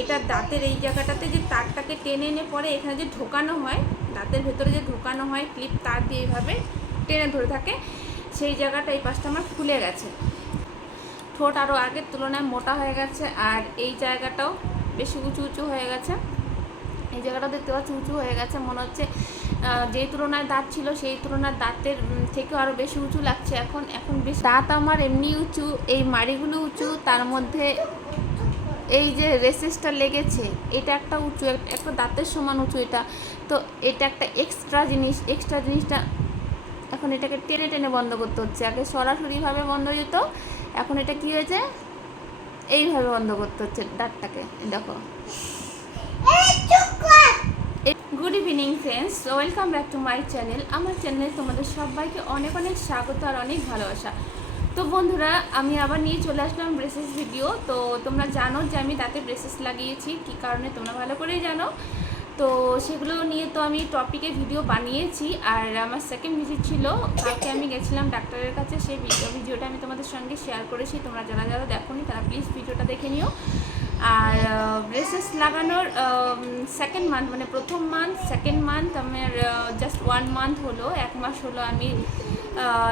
এটা দাঁতের এই জায়গাটাতে যে তারটাকে টেনে এনে পরে এখানে যে ঢোকানো হয়, দাঁতের ভেতরে যে ঢোকানো হয়, ক্লিপ তার দিয়ে এইভাবে টেনে ধরে থাকে, সেই জায়গাটা এই পাশটা আমার ফুলে গেছে। ঠোঁট আরও আগের তুলনায় মোটা হয়ে গেছে আর এই জায়গাটাও বেশি উঁচু উঁচু হয়ে গেছে। এই জায়গাটা দেখতে পাচ্ছি উঁচু হয়ে গেছে, মনে হচ্ছে যেই তুলনায় দাঁত ছিল সেই তুলনায় দাঁতের থেকে আরও বেশি উঁচু লাগছে এখন। এখন বেশি, দাঁত আমার এমনি উঁচু, এই মাড়িগুলো উঁচু, তার মধ্যে এই যে রেসেসটা লেগেছে এটা একটা উঁচু এক- একটা দাঁতের সমান উঁচু এটা। তো এটা একটা এক্সট্রা জিনিস এক্সট্রা জিনিসটা এখন এটাকে টেনে টেনে বন্ধ করতে হচ্ছে। আগে সরাসরিভাবে বন্ধ হয়ে যেত এখন এটা কি হয়েছে? এইভাবে বন্ধ করতে হচ্ছে দাঁতটাকে দেখো। Good evening friends welcome back to my channel আমার চ্যানেলে তোমাদের সবাইকে অনেক অনেক স্বাগত আর অনেক ভালোবাসা। তো বন্ধুরা, আমি আবার নিয়ে চলে আসলাম ব্রেসেস ভিডিও তো তোমরা জানো যে আমি তাতে ব্রেসেস লাগিয়েছি, কি কারণে তোমরা ভালো করেই জানো। তো সেগুলো নিয়ে তো আমি টপিকে ভিডিও বানিয়েছি। আর আমার সেকেন্ড ভিজিট ছিল, কালকে আমি গেছিলাম ডাক্তারের কাছে। সেই ভিডিও ভিডিওটা আমি তোমাদের সঙ্গে শেয়ার করেছি। তোমরা যারা যারা দেখো তারা প্লিজ ভিডিওটা দেখে নিও। আর ব্রেসেস লাগানোর সেকেন্ড মান্থ মানে প্রথম মান্থ সেকেন্ড মান্থ আমার জাস্ট ওয়ান মান্থ হলো, এক মাস হলো আমি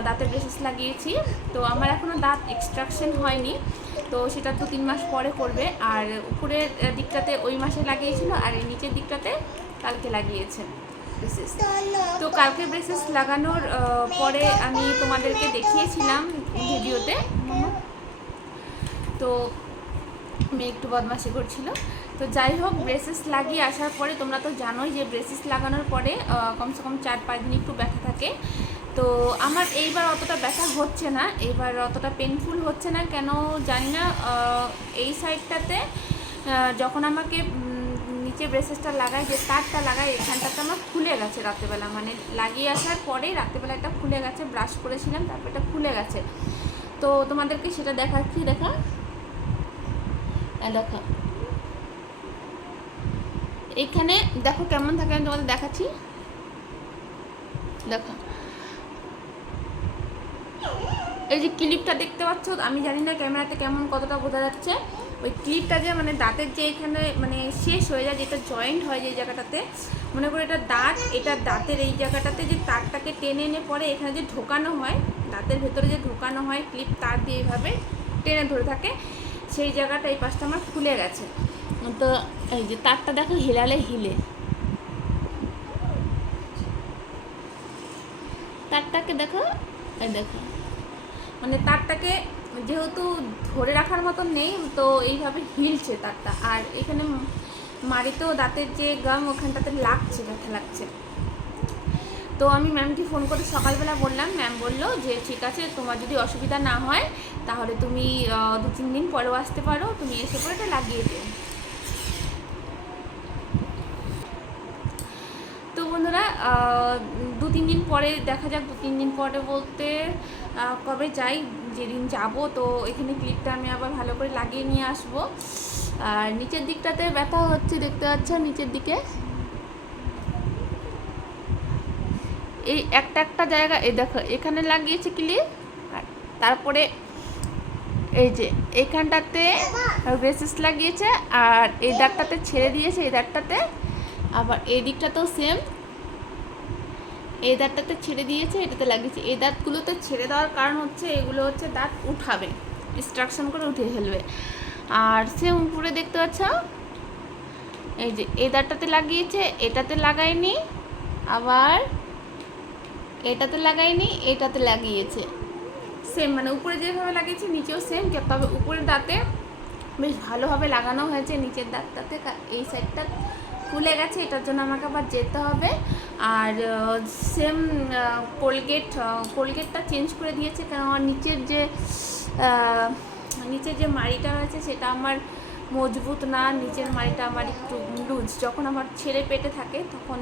দাঁতের ব্রেসেস লাগিয়েছি। তো আমার এখনও দাঁত এক্সট্রাকশন হয়নি, তো সেটা দু তিন মাস পরে করবে। আর উপরের দিকটাতে ওই মাসে লাগিয়েছিল, আর এই নিচের দিকটাতে কালকে লাগিয়েছে ব্রেসেস তো কালকে ব্রেসেস লাগানোর পরে আমি তোমাদেরকে দেখিয়েছিলাম ভিডিওতে। তো মেয়ে একটু বদমাশি করছিল। তো যাই হোক ব্রেসেস লাগিয়ে আসার পরে তোমরা তো জানোই যে ব্রেসেস লাগানোর পরে কমসে কম চার পাঁচ দিন একটু ব্যথা থাকে। তো আমার এইবার অতটা ব্যথা হচ্ছে না, এইবার অতটা পেনফুল হচ্ছে না, কেন জানি না এই সাইডটাতে যখন আমাকে নিচে ব্রেসেসটা লাগাই যে তারটা লাগাই এখানটাতে আমার খুলে গেছে রাত্রেবেলা। মানে লাগিয়ে আসার পরেই রাত্রেবেলা একটা খুলে গেছে ব্রাশ করেছিলাম, তারপর এটা খুলে গেছে। তো তোমাদেরকে সেটা দেখাচ্ছি, দেখা। দেখো। এইখানে দেখো কেমন থাকে আমি তোমাদের দেখাচ্ছি। দেখো। এই যে ক্লিপটা দেখতে পাচ্ছ, আমি জানি না ক্যামেরাতে কেমন কতটা বোঝা যাচ্ছে। ওই ক্লিপটা যে মানে দাঁতের যে এখানে মানে শেষ হয়ে যায়, যেটা জয়েন্ট হয় যে জায়গাটাতে, মনে করো এটা দাঁত, এটা দাঁতের এই জায়গাটাতে যে তারটাকে টেনে এনে পরে এখানে যে ঢোকানো হয়, দাঁতের ভেতরে যে ঢোকানো হয়, ক্লিপ তার দিয়ে এইভাবে টেনে ধরে থাকে। সেই জায়গাটা এই পাশটা আমার খুলে গেছে। তো এই যে তারটা দেখো হিলালে হিলে। তারটাকে দেখো এই দেখো। মানে তারটাকে যেহেতু ধরে রাখার মতন নেই তো এইভাবে হিলছে তারটা। আর এখানে মাড়িতেও দাঁতের যে গাম ওখানটাতে লাগছে ব্যথা লাগছে। তো আমি ম্যামকে ফোন করে সকালবেলা বললাম, ম্যাম বলল যে, ঠিক আছে, তোমার যদি অসুবিধা না হয়, তাহলে তুমি দু তিন দিন পরেও আসতে পারো, তুমি এসে পরে এটা লাগিয়ে দিও। তো বন্ধুরা দু তিন দিন পরে দেখা যাক, দু তিন দিন পরে বলতে কবে যাই, যেদিন যাব, তো এখানে ক্লিপটা আমি আবার ভালো করে লাগিয়ে নিয়ে আসব। আর নিচের দিকটাতে ব্যথা হচ্ছে, দেখতে পাচ্ছ, নিচের দিকে। এই একটা একটা জায়গা, এই দেখো, এখানে লাগিয়েছে ক্লিপ আর তারপরে এই যে এখানটাতে ব্রেসেস লাগিয়েছে, আর এই দাগটাতে ছেড়ে দিয়েছে, এই দাগটাতে। আবার এই দিকটাতেও সেম এই দাঁতটাতে ছেড়ে দিয়েছে, এটাতে লাগিয়েছে। এই দাঁতগুলোতে ছেড়ে দেওয়ার কারণ হচ্ছে, এগুলো হচ্ছে দাঁত উঠাবে ডিস্ট্রাকশন করে উঠিয়ে ফেলবে। আর সে উপরে দেখতে পাচ্ছ? এই যে, এই দাঁতটাতে লাগিয়েছে, এটাতে লাগায়নি আবার এটাতে লাগাইনি, এটাতে লাগিয়েছে। সেম মানে উপরে যেভাবে লাগিয়েছে, নিচেও সেম তবে উপরের দাঁতে বেশ ভালোভাবে লাগানো হয়েছে, নিচের দাঁতটাতে এই সাইডটা ফুলে গেছে, এটার জন্য আমাকে আবার যেতে হবে। আর সেম কোলগেট কোলগেটটা চেঞ্জ করে দিয়েছে কারণ আমার নিচের যে নিচের যে মাড়িটা রয়েছে, সেটা আমার মজবুত না, নিচের মাড়িটা আমার একটু লুজ যখন আমার ছেলে পেটে থাকে, তখন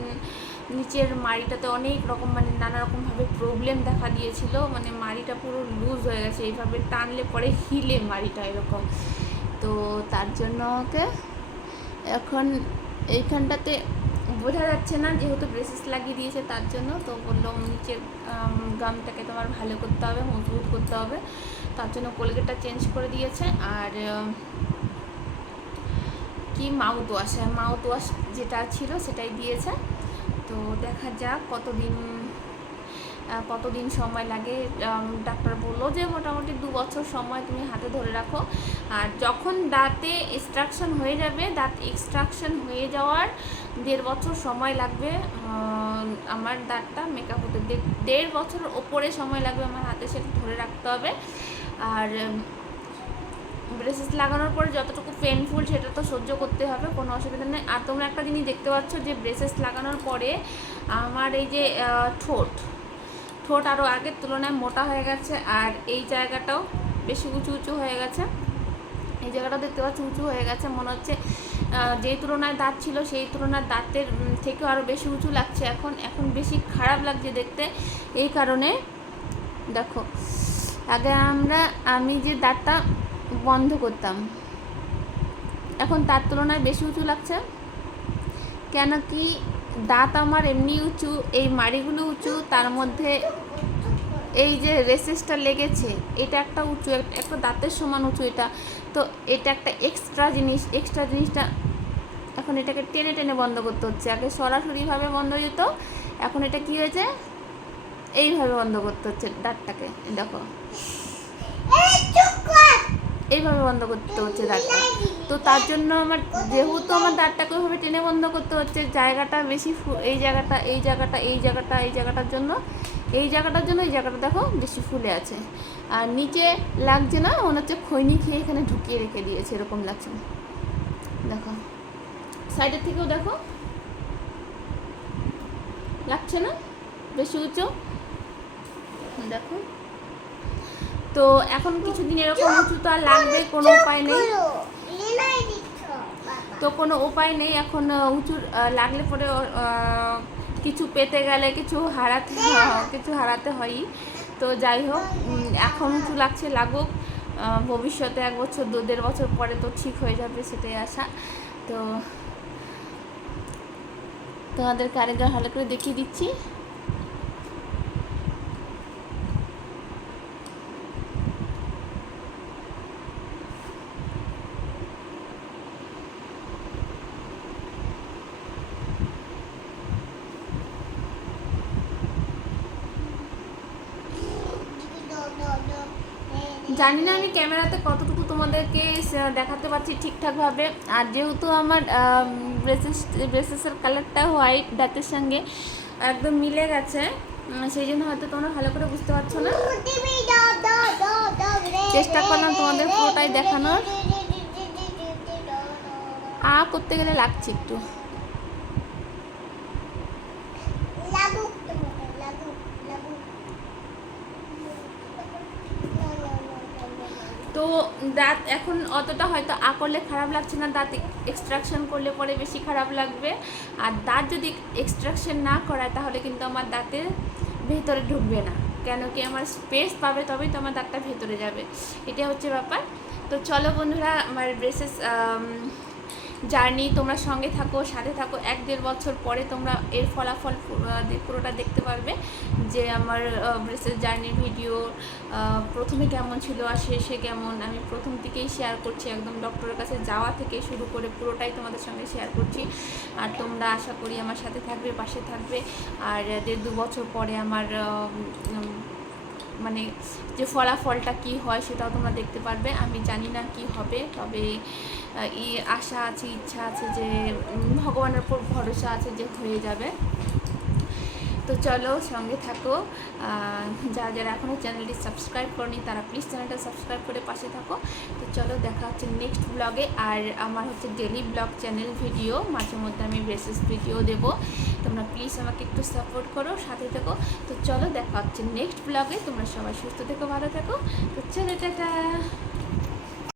নিচের মাড়িটাতে অনেক রকম মানে নানা রকমভাবে প্রবলেম দেখা দিয়েছিল মানে মাড়িটা পুরো লুজ হয়ে গেছে। এইভাবে টানলে পরে হিলে মাড়িটা এরকম। তো তার জন্য ওকে এখন এইখানটাতে বোঝা যাচ্ছে না, যেহেতু ব্রেসেস লাগিয়ে দিয়েছে তার জন্য, তো বলল নিচের গামটাকে তোমার ভালো করতে হবে, মজবুত করতে হবে। তার জন্য কোলগেটটা চেঞ্জ করে দিয়েছে। আর কি মাউথ ওয়াশ মাউথ ওয়াশ যেটা ছিল সেটাই দিয়েছে। তো দেখা যাক কতদিন কতদিন সময় লাগে। ডাক্তার বলল যে মোটামুটি দু বছর সময় তুমি হাতে ধরে রাখো। আর যখন দাঁতে এক্সট্রাকশন হয়ে যাবে, দাঁত এক্সট্রাকশন হয়ে যাওয়ার দেড় বছর সময় লাগবে আমার দাঁতটা মেকআপ হতে দেড় বছরের ওপরে সময় লাগবে আমার হাতে সেটা ধরে রাখতে হবে। আর ব্রেসেস লাগানোর পরে যতটুকু পেনফুল সেটা তো সহ্য করতে হবে, কোনো অসুবিধা নেই। আর তোমরা একটা জিনিস দেখতে পাচ্ছ যে ব্রেসেস লাগানোর পরে আমার এই যে ঠোঁট ঠোঁট আরও আগের তুলনায় মোটা হয়ে গেছে আর এই জায়গাটাও বেশি উঁচু উঁচু হয়ে গেছে। এই জায়গাটা দেখতে পাচ্ছি উঁচু হয়ে গেছে। মনে হচ্ছে যেই তুলনায় দাঁত ছিল সেই তুলনায় দাঁতের থেকেও আরও বেশি উঁচু লাগছে। এখন এখন বেশি খারাপ লাগছে দেখতে। এই কারণে, দেখো, আগে আমরা, আমি যে দাঁতটা বন্ধ করতাম। এখন তার তুলনায় বেশি উঁচু লাগছে। কেন কি দাঁত আমার এমনি উঁচু, এই মাড়িগুলো উঁচু, তার মধ্যে এই যে রেসেসটা লেগেছে, এটা একটা উঁচু, এক- একটা দাঁতের সমান উঁচু এটা। তো এটা একটা এক্সট্রা জিনিস এক্সট্রা জিনিসটা এখন এটাকে টেনে টেনে বন্ধ করতে হচ্ছে। আগে সরাসরিভাবে বন্ধ হয়ে যেত, এখন এটা কি হয়েছে? এইভাবে বন্ধ করতে হচ্ছে দাঁতটাকে দেখো। এইভাবে বন্ধ করতে হচ্ছে দাঁতটা। তো তার জন্য আমার, যেহেতু আমার দাঁতটাকে ওইভাবে টেনে বন্ধ করতে হচ্ছে, জায়গাটা বেশি এই জায়গাটা এই জায়গাটা এই জায়গাটা, এই জায়গাটার জন্য, এই জায়গাটার জন্য, এই জায়গাটা দেখো বেশি ফুলে আছে। আর নিচে লাগছে না, মনে হচ্ছে খৈনি খেয়ে এখানে ঢুকিয়ে রেখে দিয়েছে, এরকম লাগছে। দেখো, সাইডের থেকেও দেখো। লাগছে না? বেশি উঁচু? দেখো। তো এখন কিছুদিন এরকম উঁচু তো আর লাগবে, কোনো উপায় নেই। তো কোনো উপায় নেই, এখন উঁচু লাগলে পরে কিছু পেতে গেলে কিছু হারাতে কিছু হারাতে হয়ই। তো যাই হোক এখন উঁচু লাগছে, লাগুক। ভবিষ্যতে এক বছর, দু দেড় বছর পরে তো ঠিক হয়ে যাবে সেটাই আশা। তো তোমাদেরকে আরেকবার ভালো করে দেখিয়ে দিচ্ছি। জানি না আমি ক্যামেরাতে কতটুকু তোমাদেরকে দেখাতে পারছি ঠিকঠাকভাবে। আর যেহেতু আমার ব্রেসেস ব্রেসেসের কালারটা হোয়াইট দাঁতের সঙ্গে একদম মিলে গেছে সেই জন্য হয়তো তোমরা ভালো করে বুঝতে পারছ না। চেষ্টা করলাম তোমাদের পুরোটাই দেখানোর। আ, করতে গেলে লাগছে একটু লাগুক তোমাকে, লাগুক, লাগুক। না, না, না, না, না, না। তো দাঁত এখন অতটা হয়তো আ করলে খারাপ লাগছে না, দাঁত এক্সট্রাকশন করলে পরে বেশি খারাপ লাগবে। আর দাঁত যদি এক্সট্রাকশন না করায় তাহলে কিন্তু আমার দাঁতের ভেতরে ঢুকবে না। কেন কি আমার স্পেস পাবে তবেই তো আমার দাঁতটা ভেতরে যাবে। এটা হচ্ছে ব্যাপার। তো চলো বন্ধুরা, আমার ব্রেসেস জার্নি, তোমরা সঙ্গে থাকো, সাথে থাকো। এক দেড় বছর পরে তোমরা এর ফলাফল পুরোটা দেখতে পারবে যে আমার ব্রেসেস জার্নির ভিডিও প্রথমে কেমন ছিল আর শেষে কেমন। আমি প্রথম থেকেই শেয়ার করছি, একদম ডক্টরের কাছে যাওয়া থেকে শুরু করে পুরোটাই তোমাদের সঙ্গে শেয়ার করছি। আর তোমরা আশা করি আমার সাথে থাকবে, পাশে থাকবে। আর দেড় দু বছর পরে আমার মানে যে ফলাফলটা কি হয় সেটাও তোমরা দেখতে পারবে। আমি জানি না কি হবে, তবে আশা আছে, ইচ্ছা আছে যে ভগবানের উপর ভরসা আছে যে হয়ে যাবে। তো চলো সঙ্গে থাকো। যারা যারা এখনও চ্যানেলটি সাবস্ক্রাইব করনি, তারা প্লিজ চ্যানেলটা সাবস্ক্রাইব করে পাশে থাকো। তো চলো দেখা হচ্ছে নেক্সট ব্লগে আর আমার হচ্ছে ডেলি ব্লগ চ্যানেল ভিডিও মাঝে মধ্যে আমি বেসিস ভিডিও দেব। তোমরা প্লিজ আমাকে একটু সাপোর্ট করো, সাথে থেকো। তো চলো দেখা হচ্ছে নেক্সট ব্লগে তোমরা সবাই সুস্থ থেকো, ভালো থেকো। তো চলো, টাটা।